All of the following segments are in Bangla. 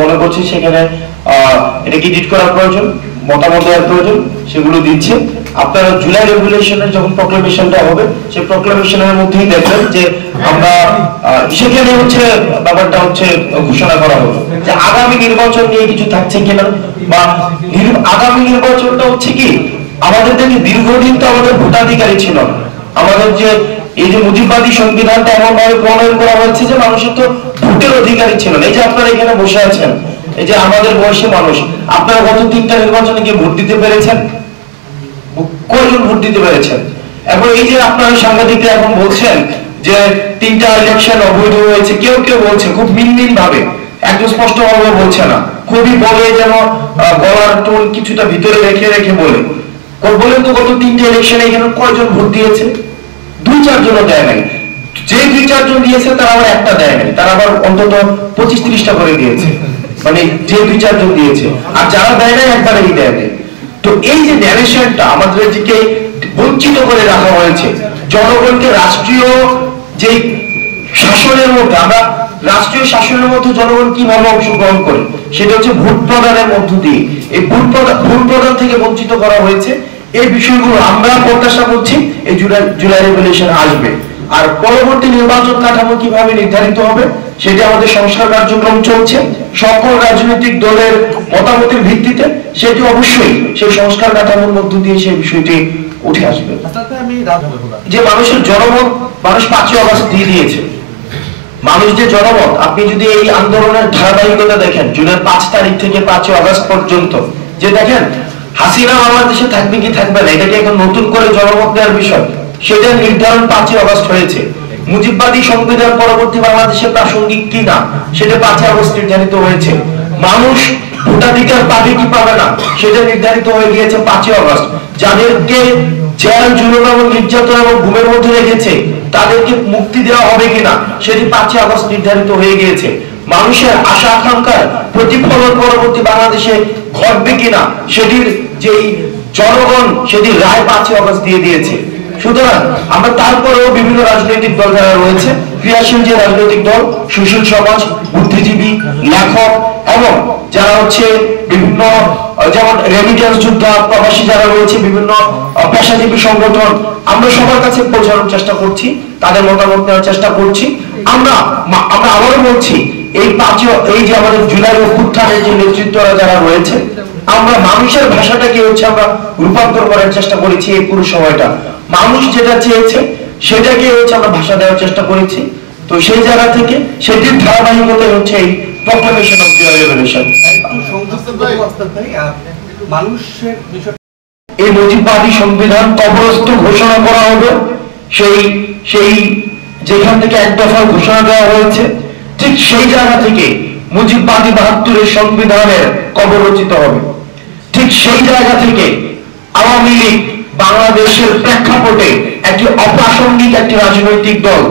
মনে করছি সেখানে এটাকে এডিট করার প্রয়োজন, মতামত দেওয়ার প্রয়োজন, সেগুলো দিচ্ছে। আপনারা জুলাই রেগুলেশনের যখন প্রক্লেমেশনটা হবে সেই প্রক্লেমেশনের মধ্যেই দেখবেন যে আমরা সেখানে হচ্ছে ব্যাপারটা হচ্ছে ঘোষণা করা হবে যে আগামী নির্বাচন নিয়ে কিছু থাকছে কিনা, বা আগামী নির্বাচনটা হচ্ছে কি আমাদের থেকে দীর্ঘদিন তো আমাদের ভোটাধিকারী ছিল না। আমাদের যে এই যে মুজিববাদী সংবিধানটা এমন ভাবে প্রণয়ন করা হয়েছে যে মানুষের তো ভোটের অধিকারী ছিল না। এই যে আপনারা এখানে বসে আছেন, এই যে আমাদের বয়সী মানুষ, আপনারা গত 3টা নির্বাচনে কি ভোট দিতে পেরেছেন? কয়জন ভোট দিতে পেরেছেন? এবং এই যে আপনারা সাংবাদিকরা এখন বলছেন যে 3টা ইলেকশন অবৈধ হয়েছে, কেউ কেউ বলছে খুব মিনমিন ভাবে, একদম স্পষ্ট ভাবে বলছে না, খুবই বলে যেন গলার টোন কিছুটা ভিতরে রেখে রেখে বলে বলেন তো গত 3টা ইলেকশনে এখানে কয়জন ভোট দিয়েছে? 2-4 জনও দেয় নাই। যে 2-4 জন দিয়েছে তারা আবার একটা দেয় নাই, তারা আবার অন্তত 25-30টা করে দিয়েছে, মানে যে 2-4 জন দিয়েছে, আর যারা দেয় নাই একবারেই দেয় নাই। তো এই যে ন্যারেশনটা আমাদেরকে বঞ্চিত করে রাখা হয়েছে, জনগণকে রাষ্ট্রীয় যে শাসনের মধ্যে, আমরা রাষ্ট্রীয় শাসনের মধ্যে জনগণ কিভাবে অংশগ্রহণ করে সেটা হচ্ছে ভোট প্রদানের মধ্য দিয়ে, এই ভোট প্রদান থেকে বঞ্চিত করা হয়েছে। এই বিষয়গুলো আমরা প্রত্যাশা করছি এই জুলাই রেগুলেশন আসবে। আর পরবর্তী নির্বাচন কাঠামো কিভাবে নির্ধারিত হবে সেটা আমাদের সংস্কার কার্যক্রম চলছে, সকল রাজনৈতিক দলের মতামতের ভিত্তিতে সেটি অবশ্যই সেই সংস্কার কাঠামোর মধ্য দিয়ে সেই বিষয়টি উঠে আসবে। যে মানুষের জনমত, মানুষ 5ই আগস্ট দিয়ে দিয়েছে, মানুষ যে জনমত, আপনি যদি এই আন্দোলনের ধারাবাহিকতা দেখেন জুনের 5 তারিখ থেকে 5ই আগস্ট পর্যন্ত, যে দেখেন হাসিনা বাংলাদেশে থাকবে কি থাকবে না এটাকে এখন নতুন করে জনমত দেওয়ার বিষয়, সেটা নির্ধারণ 5ই আগস্ট হয়েছে। মুজিববাদী সংবিধান পরবর্তী বাংলাদেশে প্রাসঙ্গিক কি না সেটা 5ই আগস্ট নির্ধারিত হয়েছে। মানুষ ভোটাধিকার পাবে কি পাবে না সেটা নির্ধারিত হয়ে গিয়েছে 5ই আগস্ট। যাদেরকে জেল, জুলুম এবং নির্যাতন এবং ঘুমের মধ্যে রেখেছে তাদেরকে মুক্তি দেওয়া হবে কিনা সেটি 5ই আগস্ট নির্ধারিত হয়ে গিয়েছে। মানুষের আশা আকাঙ্ক্ষার প্রতিফলন পরবর্তী বাংলাদেশে ঘটবে কিনা সেটির যেই জনগণ সেটির রায় 5ই আগস্ট দিয়ে দিয়েছে। সুতরাং আমরা তারপরেও বিভিন্ন রাজনৈতিক দল যারা রয়েছে, ক্রিয়াশীল যে রাজনৈতিক দল, সুশীল সমাজ, বুদ্ধিজীবী, লেখক এবং যারা হচ্ছে বিভিন্ন যেমন রেমিটেন্স যোদ্ধা, প্রবাসী যারা রয়েছে, বিভিন্ন পেশাজীবী সংগঠন, আমরা সবার কাছে পৌঁছানোর চেষ্টা করছি, তাদের মতামত নেওয়ার চেষ্টা করছি। আমরা আবারও বলছি এই যে আমাদের জুলাই অভ্যুত্থানের যে নেতৃত্বরা যারা রয়েছে, আমরা মানুষের ভাষাটাকে হচ্ছে আমরা রূপান্তর করার চেষ্টা করেছি। এই পুরো সময়টা মানুষ যেটা চেয়েছে সেটাকে হচ্ছে আমরা ভাষা দেওয়ার চেষ্টা করেছি। তো সেই জায়গা থেকে সেটির ধারাবাহিকতা হচ্ছে এই প্রক্লেমেশন অফ জুলাই রেভলিউশন। এই মুজিববাদী সংবিধান কবরস্থ ঘোষণা করা হবে, সেই যেখান থেকে এক দফা ঘোষণা দেওয়া হয়েছে ঠিক সেই জায়গা থেকে মুজিববাদী 72-এর সংবিধানের কবর রচিত হবে। ঠিক সেই জায়গা থেকে আওয়ামী লীগ বাংলাদেশের প্রেক্ষাপটে একটি অপ্রাসঙ্গিক একটি রাজনৈতিক দল,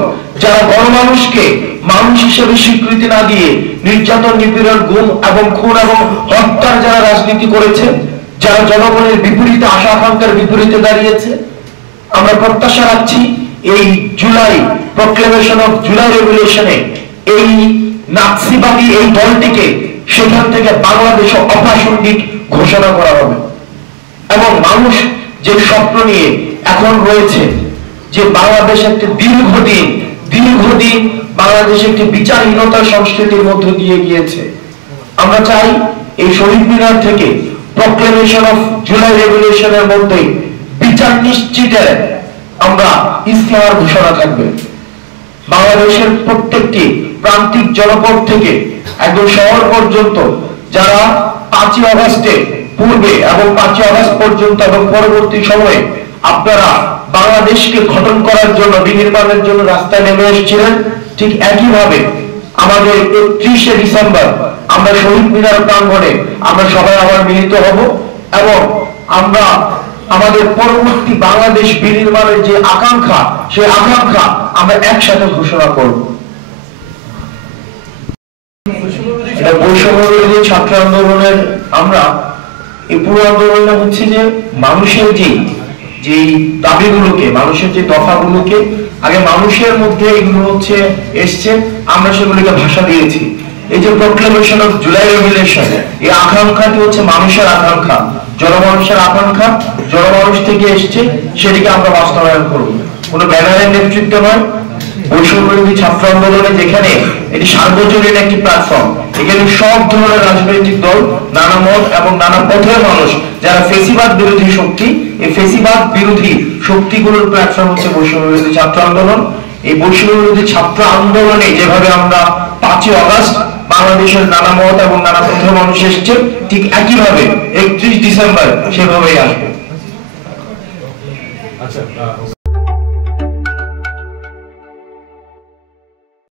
যারা গণমানুষকে মানুষ হিসেবে স্বীকৃতি না দিয়ে নির্যাতন, নিপীড়ন, গুম এবং খুন এবং হত্যার যারা রাজনীতি করেছে, যারা জনগণের বিপরীতে, আশা আকাঙ্ক্ষার বিপরীতে দাঁড়িয়েছে, আমরা প্রত্যাশা রাখছি এই জুলাই প্রক্লেমেশন অফ জুলাই রেগুলেশনে এই নাৎসিবাদী এই দলটিকে সেখান থেকে বাংলাদেশে অপ্রাসঙ্গিক ঘোষণা করা হবে। এবং মানুষ যে স্বপ্ন নিয়ে এখন রয়েছে যে বাংলাদেশ একটি দীর্ঘদিন বাংলাদেশ একটি বিচারহীনতার সংস্কৃতির মধ্য দিয়ে গিয়েছে, আমরা চাই এই শহীদ মিনার থেকে প্রক্লেমেশন অফ জুলাই রেগুলেশনের মধ্যে বিচার নিশ্চিতের আমরা ইসলামের ঘোষণা থাকবে। বাংলাদেশের প্রত্যেকটি প্রান্তিক জনপদ থেকে একদম শহর পর্যন্ত যারা 5ই আগস্টে পূর্বে এবং 5ই আগস্ট পর্যন্ত এবং পরবর্তী সময়ে আপনারা বাংলাদেশকে গঠন করার জন্য, বিনির্মাণের জন্য রাস্তায় নেমে এসেছিলেন, ঠিক একইভাবে আমাদের 31শে ডিসেম্বর আমরা শহীদ মিনার প্রাঙ্গণে আমরা সবাই আবার মিলিত হব এবং আমরা আমাদের পরবর্তী বাংলাদেশ বিনির্মাণের যে আকাঙ্ক্ষা, সেই আকাঙ্ক্ষা আমরা একসাথে ঘোষণা করব। এটা বৈষম্যবিরোধী ছাত্র আন্দোলনের আমরা এই পুরো আন্দোলনটা হচ্ছে যে মানুষের যে দাবিগুলোকে, মানুষের যে দফাগুলোকে আগে মানুষের মধ্যে এগুলো হচ্ছে এসছে, আমরা সেগুলোকে ভাষা দিয়েছি। এই যে প্রোক্লেমেশন অফ জুলাই রেভলিউশন, এই আকাঙ্ক্ষাটি হচ্ছে মানুষের আকাঙ্ক্ষা, জনমানুষের আকাঙ্ক্ষা, জনমানুষ থেকে এসেছে, সেটিকে আমরা বাস্তবায়ন করব। কোনো ব্যানারের নেতৃত্ব নয়, বৈষম্যবিরোধী ছাত্র আন্দোলনে যেখানে এটি সার্বজনীন একটি প্ল্যাটফর্ম, এখানে সব ধরনের রাজনৈতিক দল, নানা মত এবং নানা পথের মানুষ যারা ফেসিবাদ বিরোধী শক্তি, এই ফেসিবাদ বিরোধী শক্তিগুলোর প্ল্যাটফর্ম হচ্ছে বৈষম্যবিরোধী ছাত্র আন্দোলন। এই বৈষম্যবিরোধী ছাত্র আন্দোলনে যেভাবে আমরা 5ই আগস্ট বাংলাদেশের নানা মত এবং নানা পথের মানুষ এসেছে, ঠিক একইভাবে 31 ডিসেম্বর সেভাবেই আসবে। আচ্ছা।